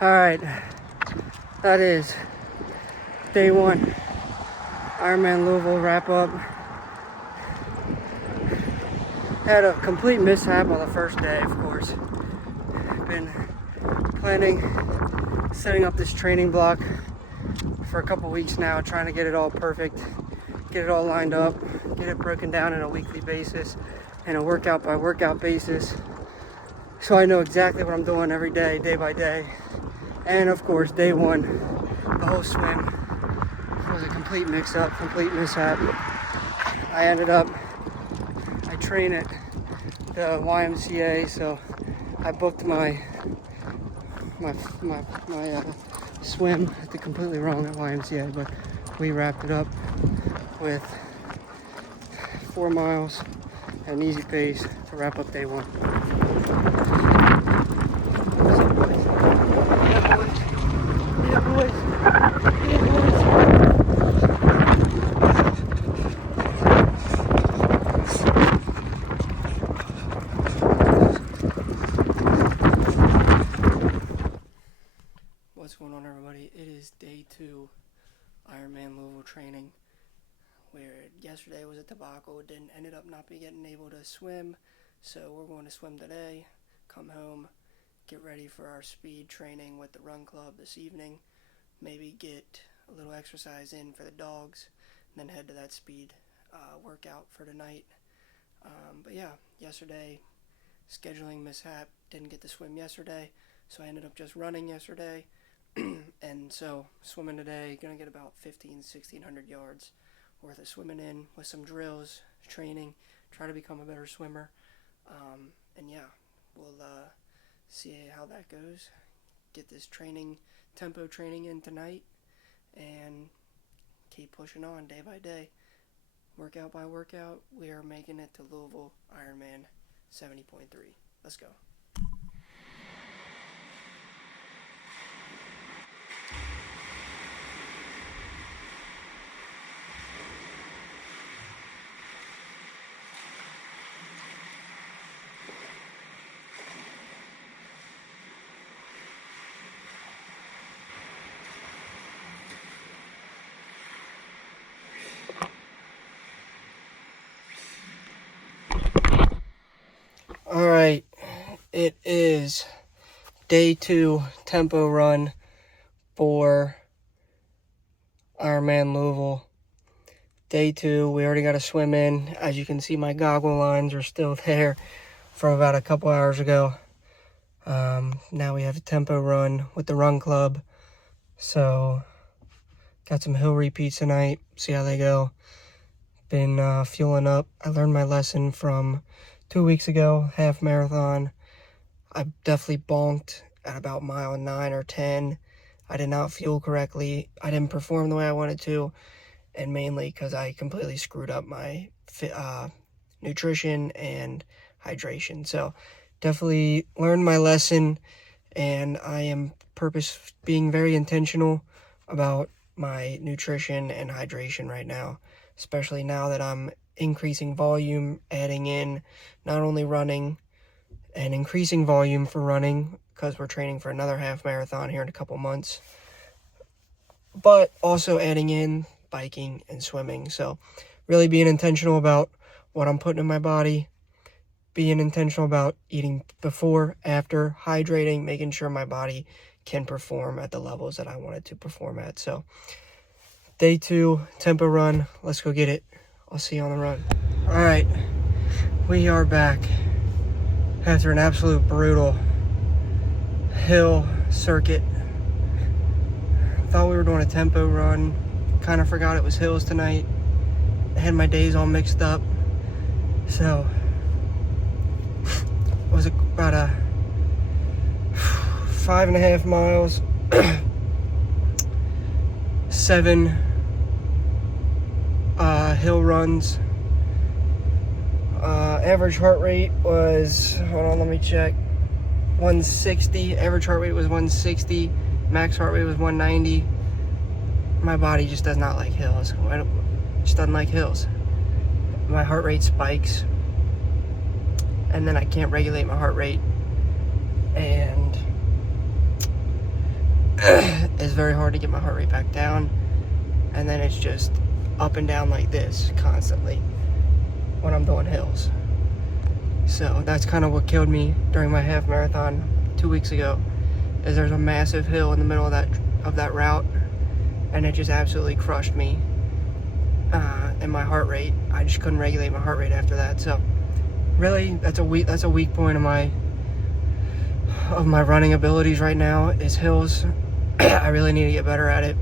All right, that is day one. Ironman Louisville wrap up. Had a complete mishap on the first day, of course. Been planning, setting up this training block for a couple weeks now, trying to get it all perfect, get it all lined up, get it broken down on a weekly basis and a workout by workout basis, so I know exactly what I'm doing every day, day by day. And of course, day one, the whole swim was a complete mix-up, complete mishap. I train at the YMCA, so I booked my swim at the completely wrong at YMCA, but we wrapped it up with 4 miles at an easy pace to wrap up day one. What's going on, everybody? It is day 2 Ironman Louisville training, where yesterday was a debacle. Ended up not getting able to swim, so we're going to swim today, come home, get ready for our speed training with the run club this evening, maybe get a little exercise in for the dogs, and then head to that speed workout for tonight. But yeah, yesterday, scheduling mishap, didn't get to swim yesterday, so I ended up just running yesterday. And so swimming today, gonna get about 1,600 yards worth of swimming in with some drills, training, try to become a better swimmer. And yeah, we'll see how that goes. Get this tempo training in tonight, and keep pushing on day by day. Workout by workout, we are making it to Louisville Ironman 70.3. Let's go. Alright, it is day 2 tempo run for Ironman Louisville. Day 2, we already got a swim in. As you can see, my goggle lines are still there from about a couple hours ago. Now we have a tempo run with the run club. So, got some hill repeats tonight, see how they go. Been fueling up. I learned my lesson from 2 weeks ago, half marathon. I definitely bonked at about mile 9 or 10. I did not fuel correctly. I didn't perform the way I wanted to, and mainly because I completely screwed up my nutrition and hydration. So definitely learned my lesson, and I am being very intentional about my nutrition and hydration right now, especially now that I'm increasing volume, adding in not only running and increasing volume for running, because we're training for another half marathon here in a couple months, but also adding in biking and swimming. So really being intentional about what I'm putting in my body, being intentional about eating before, after, hydrating, making sure my body can perform at the levels that I want it to perform at. So day 2 tempo run, let's go get it. I'll see you on the run. Alright, we are back after an absolute brutal hill circuit. Thought we were doing a tempo run. Kind of forgot it was hills tonight. I had my days all mixed up. So, it was about a 5.5 miles, 7 hill runs. Average heart rate was, hold on, let me check, 160. Average heart rate was 160. Max heart rate was 190. My body just does not like hills. It just doesn't like hills. My heart rate spikes, and then I can't regulate my heart rate, and it's very hard to get my heart rate back down, and then it's just up and down like this constantly when I'm doing hills. So that's kind of what killed me during my half marathon 2 weeks ago, is there's a massive hill in the middle of that route, and it just absolutely crushed me. And my heart rate, I just couldn't regulate my heart rate after that. So really, that's a weak point of my running abilities right now, is hills. I really need to get better at it,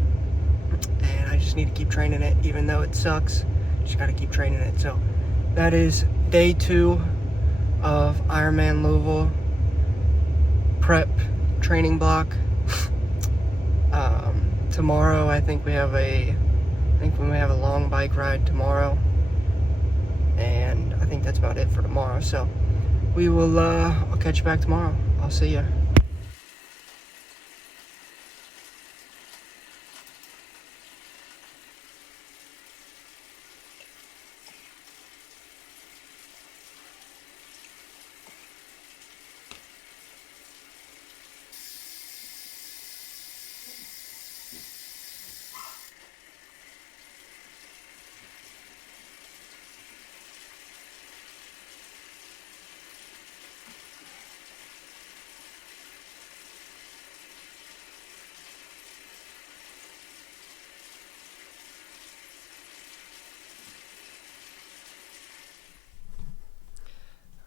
and I just need to keep training it, even though it sucks. Just got to keep training it. So that is day 2 of Ironman Louisville prep training block. Tomorrow, I think we have a long bike ride tomorrow, and I think that's about it for tomorrow. So we will, I'll catch you back tomorrow. I'll see you.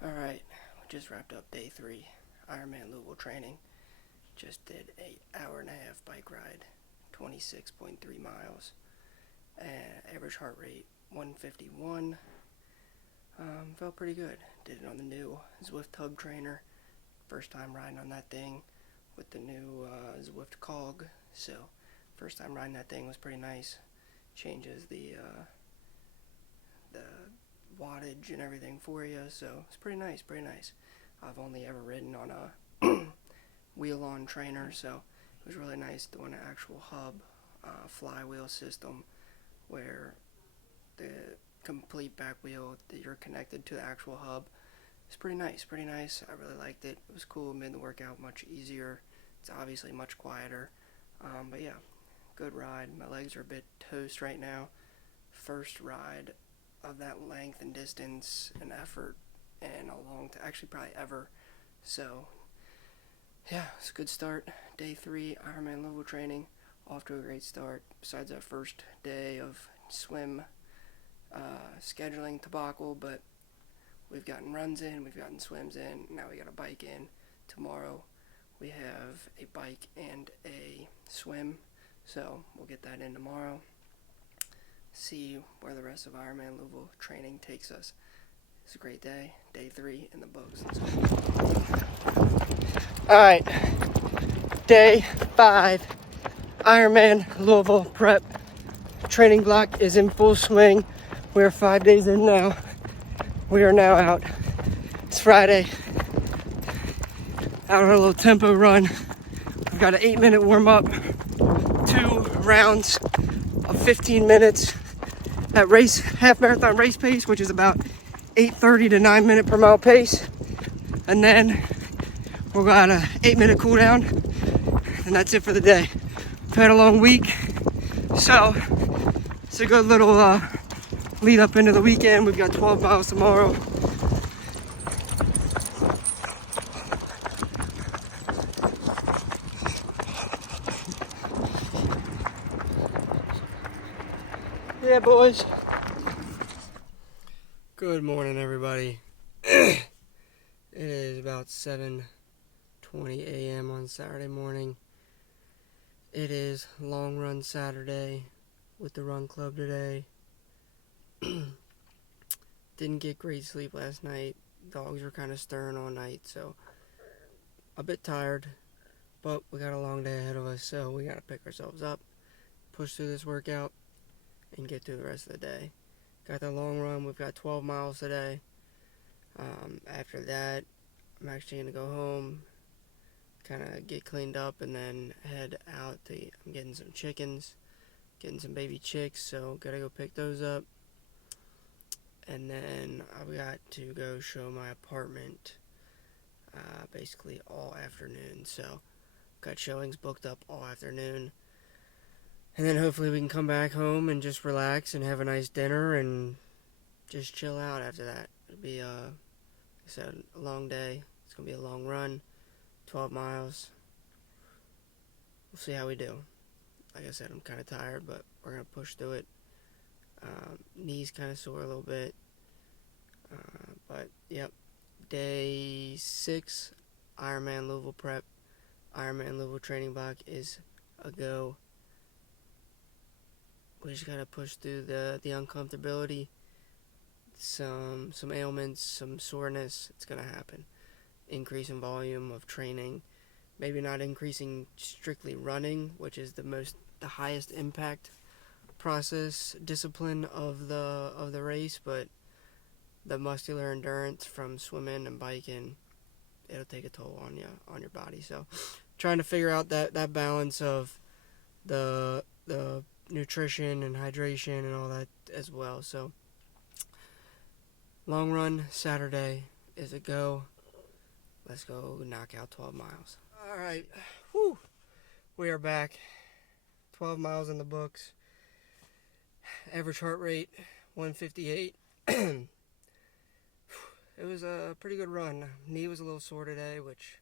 Alright, we just wrapped up day 3 Ironman Louisville training. Just did an hour and a half bike ride, 26.3 miles, average heart rate 151. Felt pretty good. Did it on the new Zwift Hub trainer. First time riding on that thing with the new Zwift Cog. So first time riding that thing was pretty nice. Changes the wattage and everything for you, so it's pretty nice. I've only ever ridden on a wheel-on trainer, so it was really nice doing an actual hub flywheel system where the complete back wheel that you're connected to the actual hub. It's pretty nice. I really liked it. It was cool. It made the workout much easier. It's obviously much quieter, but yeah, good ride. My legs are a bit toast right now. First ride of that length and distance and effort in a long time, actually probably ever. So yeah, it's a good start. Day 3 Ironman Louisville training, off to a great start. Besides that first day of swim scheduling debacle, but we've gotten runs in, we've gotten swims in, now we got a bike in. Tomorrow we have a bike and a swim, so we'll get that in tomorrow. See where the rest of Ironman Louisville training takes us. It's a great day. Day 3 in the books. Let's go. Alright, day 5 Ironman Louisville prep training block is in full swing. We're 5 days in now. We are now out. It's Friday. Out on a little tempo run. We've got an 8-minute warm up, 2 rounds of 15 minutes at half marathon race pace, which is about 8:30 to 9 minute per mile pace. And then we've got a 8-minute cool down, and that's it for the day. We've had a long week, so it's a good little lead up into the weekend. We've got 12 miles tomorrow. Yeah, boys. Good morning, everybody. It is about 7:20 a.m. on Saturday morning. It is Long Run Saturday with the run club today. Didn't get great sleep last night. Dogs were kind of stirring all night, so a bit tired, but we got a long day ahead of us, so we got to pick ourselves up, push through this workout, and get through the rest of the day. Got the long run. We've got 12 miles today. After that, I'm actually going to go home, kind of get cleaned up, and then head out I'm getting some chickens, getting some baby chicks, so got to go pick those up. And then I've got to go show my apartment basically all afternoon. So Got showings booked up all afternoon. And then hopefully we can come back home and just relax and have a nice dinner and just chill out after that. It'll be, like I said, a long day. It's going to be a long run, 12 miles. We'll see how we do. Like I said, I'm kind of tired, but we're going to push through it. Knees kind of sore a little bit. But, yep. Day 6, Ironman Louisville prep. Ironman Louisville training block is a go. We just got to push through the uncomfortability. Some ailments, some soreness. It's going to happen. Increase in volume of training. Maybe not increasing strictly running, which is the highest impact process discipline of the race, but the muscular endurance from swimming and biking, it'll take a toll on your body. So trying to figure out that balance of the nutrition and hydration and all that as well. So long run Saturday is a go. Let's go knock out 12 miles. All right. Whew. We are back. 12 miles in the books. Average heart rate 158. It was a pretty good run. Knee was a little sore today, which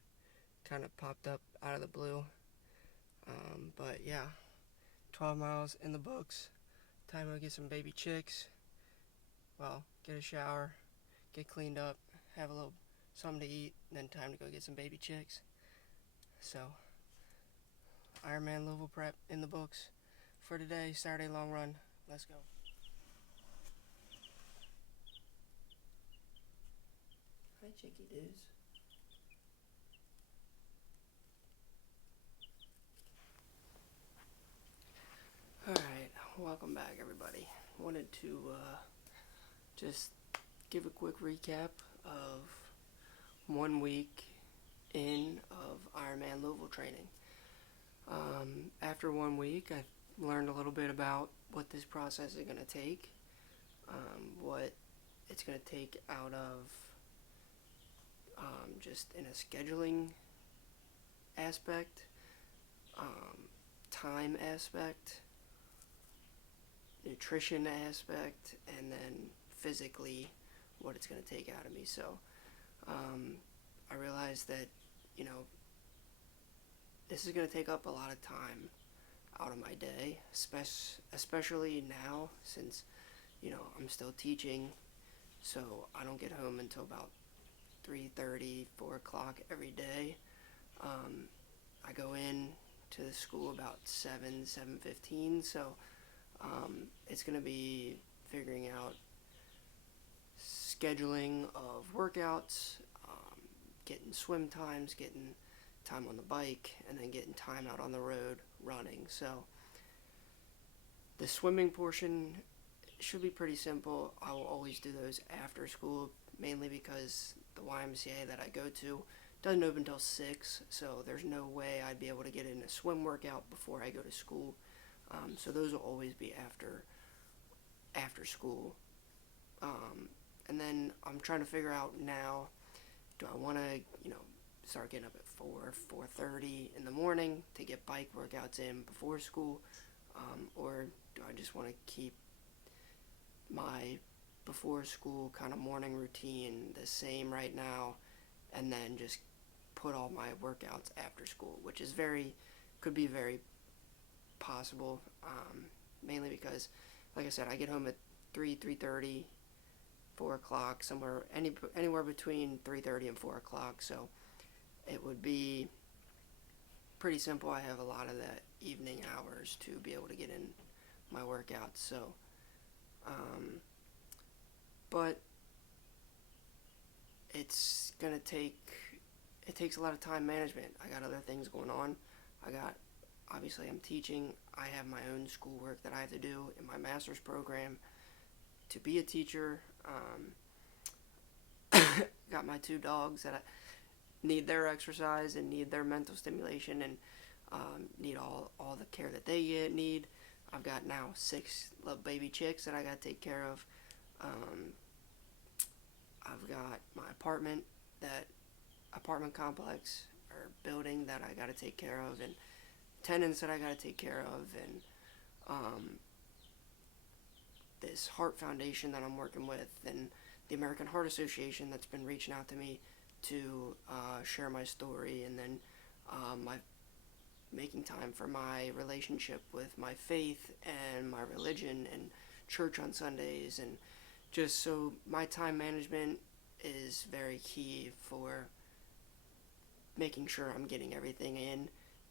kind of popped up out of the blue. But yeah, 12 miles in the books. Time to get some baby chicks. Well, get a shower, get cleaned up, have a little something to eat, and then time to go get some baby chicks. So, Ironman Louisville prep in the books for today, Saturday long run. Let's go. Hi, chickie dudes. Alright, welcome back, everybody. Wanted to just give a quick recap of 1 week in of Ironman Louisville training. After 1 week, I learned a little bit about what this process is going to take, what it's going to take out of just in a scheduling aspect, time aspect, nutrition aspect, and then physically what it's going to take out of me. So I realized that, this is going to take up a lot of time out of my day, especially now since, I'm still teaching, so I don't get home until about 3:30, 4 o'clock every day. I go in to the school about 7:15, so it's going to be figuring out scheduling of workouts, getting swim times, getting time on the bike, and then getting time out on the road running. So the swimming portion should be pretty simple. I will always do those after school, mainly because the YMCA that I go to doesn't open until 6, so there's no way I'd be able to get in a swim workout before I go to school. So those will always be after school. And then I'm trying to figure out now, do I want to, start getting up at 4:30 in the morning to get bike workouts in before school, or do I just want to keep my before school kind of morning routine the same right now, and then just put all my workouts after school, which is could be very possible, mainly because, like I said, I get home at 3:30, 4 o'clock, anywhere between 3:30 and 4 o'clock, so it would be pretty simple. I have a lot of the evening hours to be able to get in my workouts, so but it takes a lot of time management. I got other things going on. Obviously I'm teaching. I have my own schoolwork that I have to do in my master's program to be a teacher. Got my 2 dogs that need their exercise and need their mental stimulation and need all the care that they need. I've got now 6 little baby chicks that I got to take care of. I've got my apartment complex or building that I got to take care of, and tendons that I got to take care of, and this heart foundation that I'm working with, and the American Heart Association that's been reaching out to me to share my story, and then my making time for my relationship with my faith and my religion and church on Sundays, and just so my time management is very key for making sure I'm getting everything in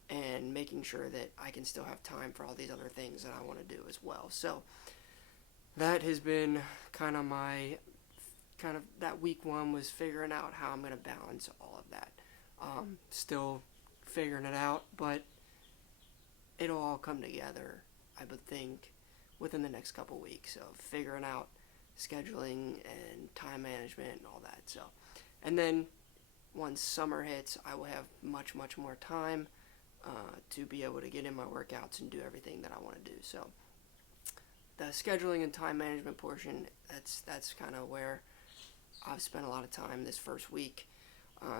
and making sure that I can still have time for all these other things that I want to do as well. So that has been kind of that week one was figuring out how I'm going to balance all of that. Still figuring it out, but it'll all come together, I would think, within the next couple weeks of figuring out scheduling and time management and all that. So, and then once summer hits, I will have much more time to be able to get in my workouts and do everything that I want to do. So the scheduling and time management portion, that's kind of where I've spent a lot of time this first week.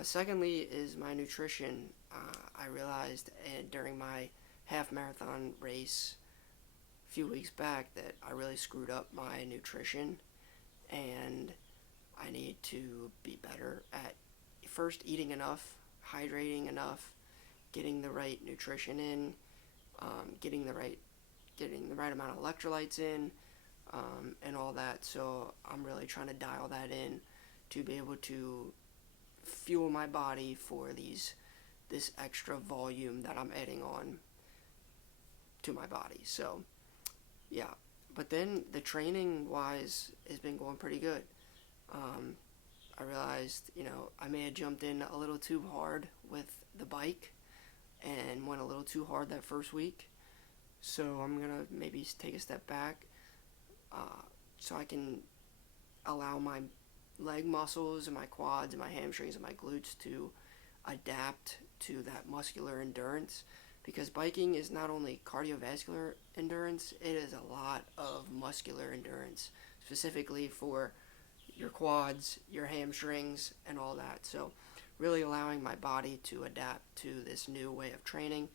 Secondly is my nutrition. I realized during my half marathon race a few weeks back that I really screwed up my nutrition, and I need to be better at first eating enough, hydrating enough, getting the right nutrition in, getting the right amount of electrolytes in, and all that. So I'm really trying to dial that in to be able to fuel my body for this extra volume that I'm adding on to my body. So yeah, but then the training wise has been going pretty good. I realized, I may have jumped in a little too hard with the bike and went a little too hard that first week. So I'm going to maybe take a step back so I can allow my leg muscles and my quads and my hamstrings and my glutes to adapt to that muscular endurance, because biking is not only cardiovascular endurance, it is a lot of muscular endurance, specifically for your quads, your hamstrings, and all that. So really allowing my body to adapt to this new way of training.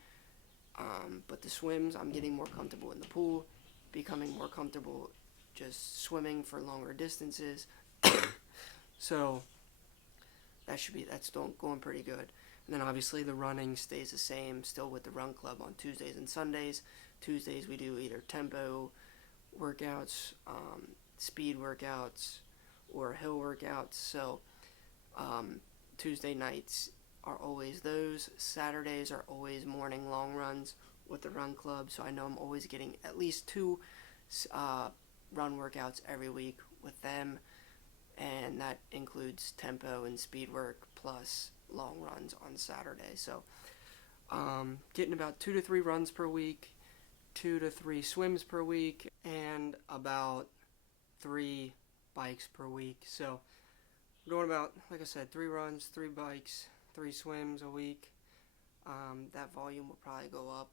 But the swims, I'm getting more comfortable in the pool, becoming more comfortable just swimming for longer distances. So that's still going pretty good. And then obviously the running stays the same, still with the run club on Tuesdays and Sundays. Tuesdays we do either tempo workouts, speed workouts, or hill workouts. So Tuesday nights are always those. Saturdays are always morning long runs with the run club. So I know I'm always getting at least 2 run workouts every week with them. And that includes tempo and speed work plus long runs on Saturday. So getting about 2 to 3 runs per week, 2 to 3 swims per week, and about 3 bikes per week. So I'm doing about, like I said, 3 runs, 3 bikes, 3 swims a week. That volume will probably go up,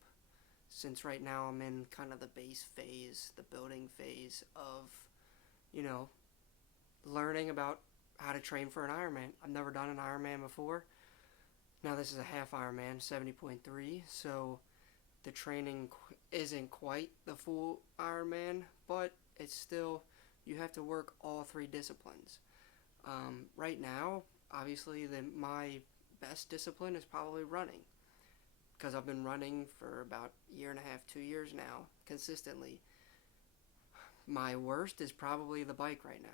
since right now I'm in kind of the base phase, the building phase of, learning about how to train for an Ironman. I've never done an Ironman before. Now this is a half Ironman, 70.3, so the training isn't quite the full Ironman, but it's still, you have to work all 3 disciplines. Right now, obviously, my best discipline is probably running, because I've been running for about a year and a half, 2 years now, consistently. My worst is probably the bike right now.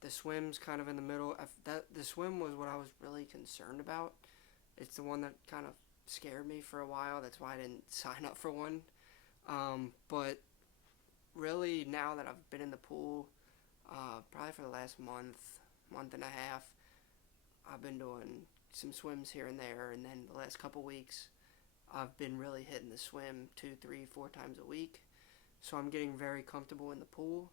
The swim's kind of in the middle. The swim was what I was really concerned about. It's the one that kind of scared me for a while. That's why I didn't sign up for one. But really, now that I've been in the pool, probably for the last month and a half, I've been doing some swims here and there, and then the last couple weeks, I've been really hitting the swim 2, 3, 4 times a week. So I'm getting very comfortable in the pool,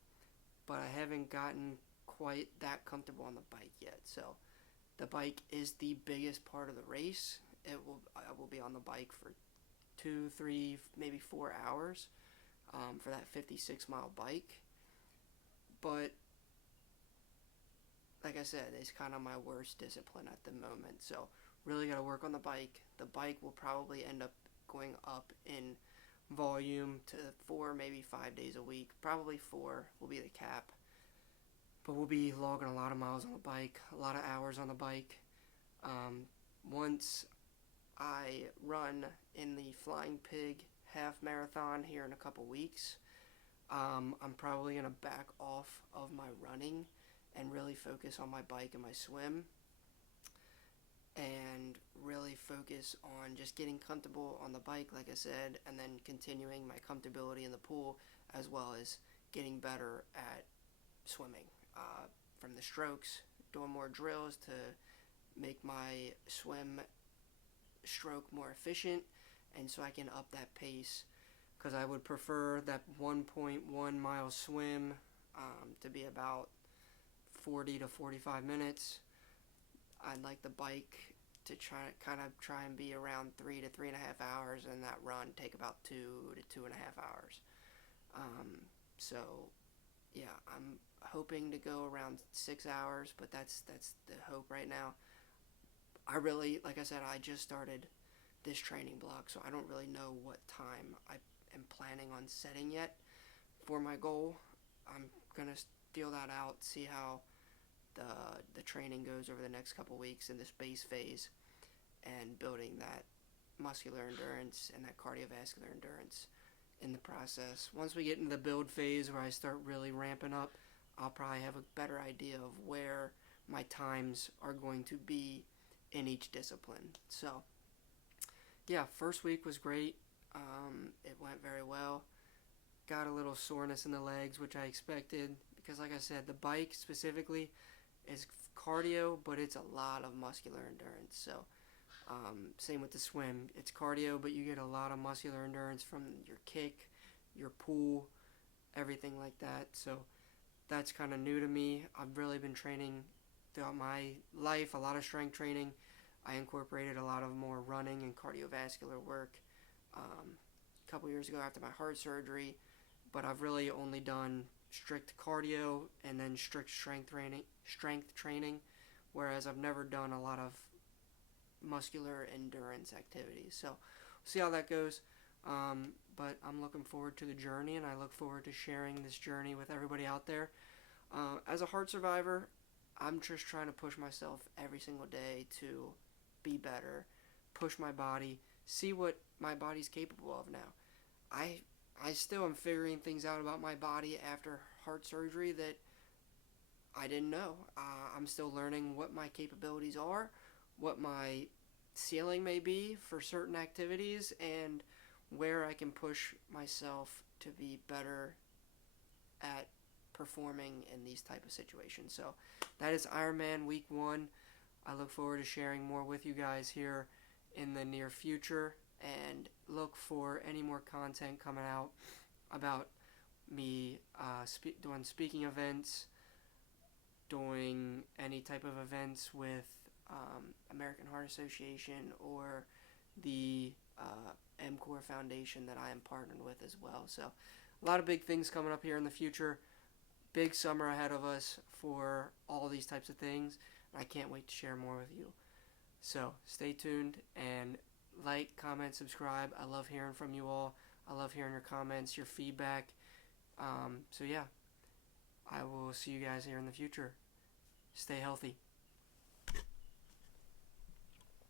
but I haven't gotten quite that comfortable on the bike yet. So the bike is the biggest part of the race. I will be on the bike for 2, 3, maybe 4 hours for that 56-mile bike. But like I said, it's kind of my worst discipline at the moment. So Really got to work on the bike. The bike will probably end up going up in volume to 4, maybe 5 days a week. Probably 4 will be the cap. But we'll be logging a lot of miles on the bike, a lot of hours on the bike. Once I run in the Flying Pig half marathon here in a couple weeks, I'm probably going to back off of my running and really focus on my bike and my swim, and really focus on just getting comfortable on the bike, like I said, and then continuing my comfortability in the pool, as well as getting better at swimming. From the strokes, doing more drills to make my swim stroke more efficient, and so I can up that pace, because I would prefer that 1.1 mile swim to be about 40 to 45 minutes. I'd like the bike to try and be around 3 to 3.5 hours, and that run take about 2 to 2.5 hours. So yeah, I'm hoping to go around 6 hours, but that's the hope right now. I really, like I said, I just started this training block, so I don't really know what time I am planning on setting yet for my goal. I'm gonna feel that out, see how the training goes over the next couple weeks in this base phase, and building that muscular endurance and that cardiovascular endurance in the process. Once we get into the build phase where I start really ramping up, I'll probably have a better idea of where my times are going to be in each discipline. So yeah, first week was great. It went very well. Got a little soreness in the legs, which I expected, because like I said, the bike specifically is cardio, but it's a lot of muscular endurance. So same with the swim. It's cardio, but you get a lot of muscular endurance from your kick, your pull, everything like that. So that's kind of new to me. I've really been training throughout my life, a lot of strength training. I incorporated a lot of more running and cardiovascular work a couple years ago after my heart surgery, but I've really only done strict cardio and then strict strength training, whereas I've never done a lot of muscular endurance activities. So we'll see how that goes. But I'm looking forward to the journey, and I look forward to sharing this journey with everybody out there. As a heart survivor, I'm just trying to push myself every single day to be better, push my body, see what my body's capable of now. I still am figuring things out about my body after heart surgery that I didn't know. I'm still learning what my capabilities are, what my ceiling may be for certain activities, and where I can push myself to be better at performing in these type of situations. So that is Ironman week 1. I look forward to sharing more with you guys here in the near future, and look for any more content coming out about me doing speaking events, doing any type of events with American Heart Association or the MCOR Foundation that I am partnered with as well. So a lot of big things coming up here in the future. Big summer ahead of us for all these types of things. I can't wait to share more with you. So stay tuned and like, comment, subscribe. I love hearing from you all. I love hearing your comments, your feedback. So yeah, I will see you guys here in the future. Stay healthy.